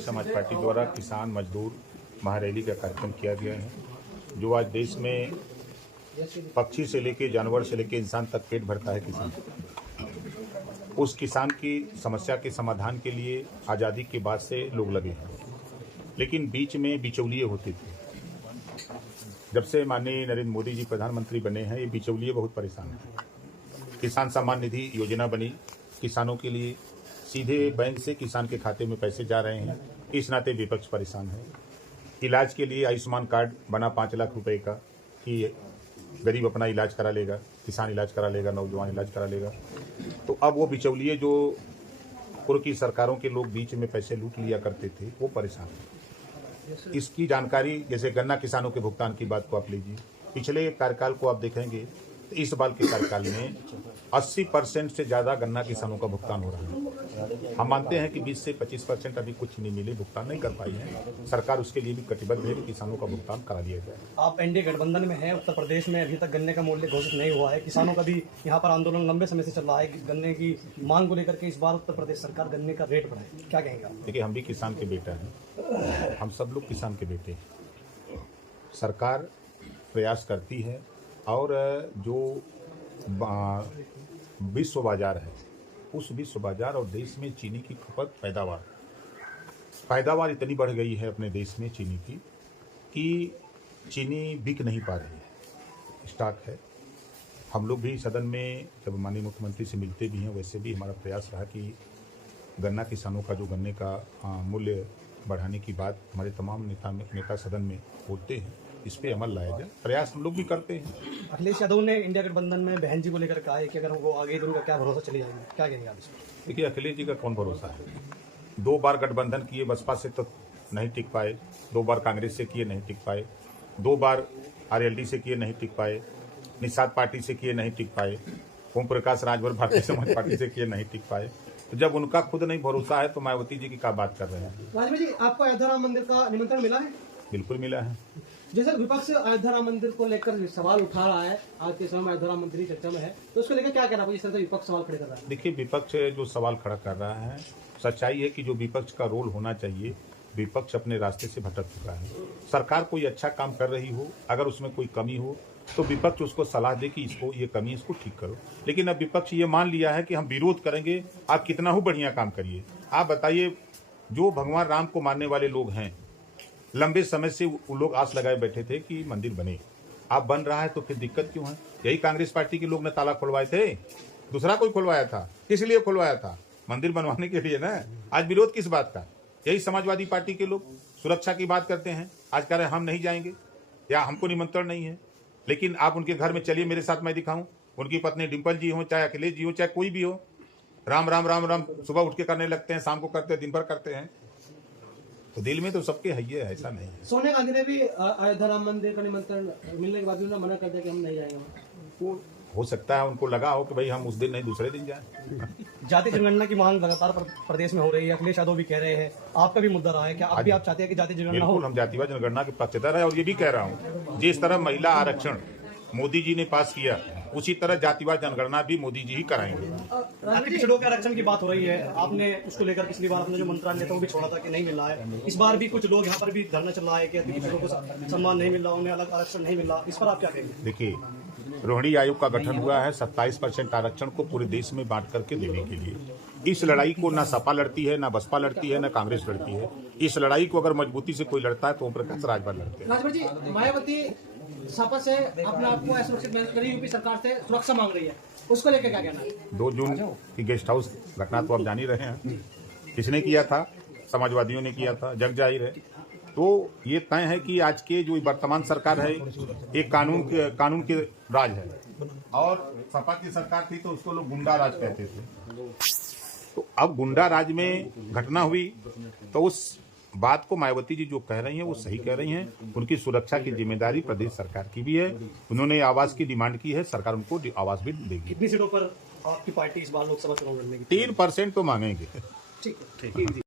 समाज पार्टी द्वारा किसान मजदूर महारैली का कार्यक्रम किया गया है, जो आज देश में पक्षी से लेके जानवर से लेके इंसान तक पेट भरता है किसान। उस किसान की समस्या के समाधान के लिए आज़ादी के बाद से लोग लगे हैं, लेकिन बीच में बिचौलिए होते थे। जब से माननीय नरेंद्र मोदी जी प्रधानमंत्री बने हैं, ये बिचौलिए बहुत परेशान हैं। किसान सम्मान निधि योजना बनी, किसानों के लिए सीधे बैंक से किसान के खाते में पैसे जा रहे हैं, इस नाते विपक्ष परेशान है। इलाज के लिए आयुष्मान कार्ड बना 5 लाख रुपए का कि गरीब अपना इलाज करा लेगा, किसान इलाज करा लेगा, नौजवान इलाज करा लेगा। तो अब वो बिचौलिए जो पूर्व की सरकारों के लोग बीच में पैसे लूट लिया करते थे, वो परेशान है। इसकी जानकारी जैसे गन्ना किसानों के भुगतान की बात को आप लीजिए, पिछले कार्यकाल को आप देखेंगे तो इस बार के कार्यकाल में 80% से ज़्यादा गन्ना किसानों का भुगतान हो रहा है। हम मानते हैं कि 20 से 25% अभी कुछ नहीं मिले, भुगतान नहीं कर पाई है। सरकार उसके लिए भी कटिबद्ध है कि किसानों का भुगतान करा दिया जाए। आप एनडीए गठबंधन में हैं, उत्तर प्रदेश में अभी तक गन्ने का मूल्य घोषित नहीं हुआ है। किसानों का भी यहाँ पर आंदोलन लंबे समय से चल रहा है। गन्ने की मांग को लेकर के इस बार उत्तर प्रदेश सरकार गन्ने का रेट बढ़ाए, क्या कहेंगे आप? देखिए, हम भी किसान के बेटा हैं, हम सब लोग किसान के बेटे हैं। सरकार प्रयास करती है और जो विश्व बाजार है, उस विश्व बाजार और देश में चीनी की खपत पैदावार इतनी बढ़ गई है अपने देश में चीनी की कि चीनी बिक नहीं पा रही है, स्टॉक है। हम लोग भी सदन में जब माननीय मुख्यमंत्री से मिलते भी हैं, वैसे भी हमारा प्रयास रहा कि गन्ना किसानों का जो गन्ने का मूल्य बढ़ाने की बात हमारे तमाम नेता सदन में बोलते हैं, इस पे अमल लाया जाए। प्रयास हम लोग भी करते हैं। अखिलेश यादव ने इंडिया गठबंधन में बहन जी को लेकर कहा है कि अगर वो आगे तो उनका क्या भरोसा चली जाएगी, क्या कहेंगे आप इसमें? देखिए, अखिलेश जी का कौन भरोसा है? 2 बार गठबंधन किए, बसपा से तो नहीं टिक पाए, 2 बार कांग्रेस से किए नहीं टिक पाए, 2 बार आरएलडी से किए नहीं टिक पाए, निषाद पार्टी से किए नहीं टिक पाए, ओम प्रकाश राजभर भारतीय समाज पार्टी से किए नहीं टिक पाए। तो जब उनका खुद नहीं भरोसा है तो मायावती जी की क्या बात कर रहे हैं? राजभर जी, आपको अयोध्या राम मंदिर का निमंत्रण मिला है? बिल्कुल मिला है। जैसे विपक्ष अयोध्या राम मंदिर को लेकर सवाल उठा रहा है, आज के समय में अयोध्या राम मंदिर चर्चा में है, तो उसको लेकर क्या कहना है? इस तरह से विपक्ष सवाल खड़े कर रहा है। देखिए, विपक्ष जो सवाल खड़ा कर रहा है, सच्चाई है कि जो विपक्ष का रोल होना चाहिए, विपक्ष अपने रास्ते से भटक चुका है। सरकार कोई अच्छा काम कर रही हो, अगर उसमें कोई कमी हो तो विपक्ष उसको सलाह दे कि इसको ये कमी, इसको ठीक करो। लेकिन अब विपक्ष ये मान लिया है कि हम विरोध करेंगे, आप कितना ही बढ़िया काम करिए। आप बताइए, जो भगवान राम को मानने वाले लोग हैं, लंबे समय से वो लोग आस लगाए बैठे थे कि मंदिर बने। आप बन रहा है तो फिर दिक्कत क्यों है? यही कांग्रेस पार्टी के लोग ने ताला खुलवाए थे, दूसरा कोई खुलवाया था? किस लिए खुलवाया था? मंदिर बनवाने के लिए ना। आज विरोध किस बात का? यही समाजवादी पार्टी के लोग सुरक्षा की बात करते हैं, आज कह रहे हैं हम नहीं जाएंगे या हमको निमंत्रण नहीं है। लेकिन आप उनके घर में चलिए, मेरे साथ मैं दिखाऊं, उनकी पत्नी डिम्पल जी हो, चाहे अखिलेश जी हो, चाहे कोई भी हो, राम राम राम राम सुबह उठ के करने लगते हैं, शाम को करते हैं, दिन भर करते हैं। तो दिल में तो सबके है, ये ऐसा नहीं है। सोनिया गांधी ने भी अयोध्या राम मंदिर का निमंत्रण मिलने के बाद भी उन्होंने मना कर दिया कि हम नहीं जाएंगे। वो हो सकता है उनको लगा हो कि भाई हम उस दिन नहीं दूसरे दिन जाएं। जाति जनगणना की मांग लगातार प्रदेश में हो रही है, अखिलेश यादव भी कह रहे हैं, आपका भी मुद्दा रहा है, क्या आप भी चाहते हैं कि जाति जनगणना हो? बिल्कुल, हम जातिवाद जनगणना के पक्षधर है और ये भी कह रहा हूँ, जिस तरह महिला आरक्षण मोदी जी ने पास किया, उसी तरह जातिवाद जनगणना भी मोदी जी ही कराएंगे। पिछड़ों के आरक्षण की बात हो रही है, आपने उसको लेकर पिछली बार अपने जो मंत्रालय नेताओं भी छोड़ा था कि नहीं मिल रहा है, इस बार भी कुछ लोग यहाँ पर भी धरना चल रहा है कि पिछड़ों को सम्मान नहीं मिल रहा, उन्हें अलग आरक्षण नहीं मिल रहा, इस पर आप क्या कहेंगे? देखिए, रोहिणी आयोग का गठन हुआ है 27% आरक्षण को पूरे देश में बांट करके देने के लिए। इस लड़ाई को ना सपा लड़ती है, ना बसपा लड़ती है, ना कांग्रेस लड़ती है। इस लड़ाई को अगर मजबूती से कोई लड़ता है तो ओम प्रकाश राजभर लड़ते हैं। राजभर जी, मायावती सपा से अपने आप को असुरक्षित महसूस करी, यूपी सरकार से सुरक्षा मांग रही है, उसको लेकर क्या कहना है? 2 जून की गेस्ट हाउस घटना तो आप जान ही रहे हैं, किसने किया था? समाजवादियों ने किया था, जग जाहिर है। तो ये तय है कि आज के जो वर्तमान सरकार है, एक कानून के राज है, और सपा की सरकार थी तो उसको लोग गुंडा राज कहते थे। तो अब गुंडा राज में घटना हुई, तो उस बात को मायावती जी जो कह रही हैं वो सही कह रही हैं। उनकी सुरक्षा की जिम्मेदारी प्रदेश सरकार की भी है। उन्होंने आवास की डिमांड की है, सरकार उनको आवास भी देगी। कितनी सीटों पर आपकी पार्टी इस बार लोकसभा चुनाव लड़ने की? 3% तो मांगेंगे। ठीक है।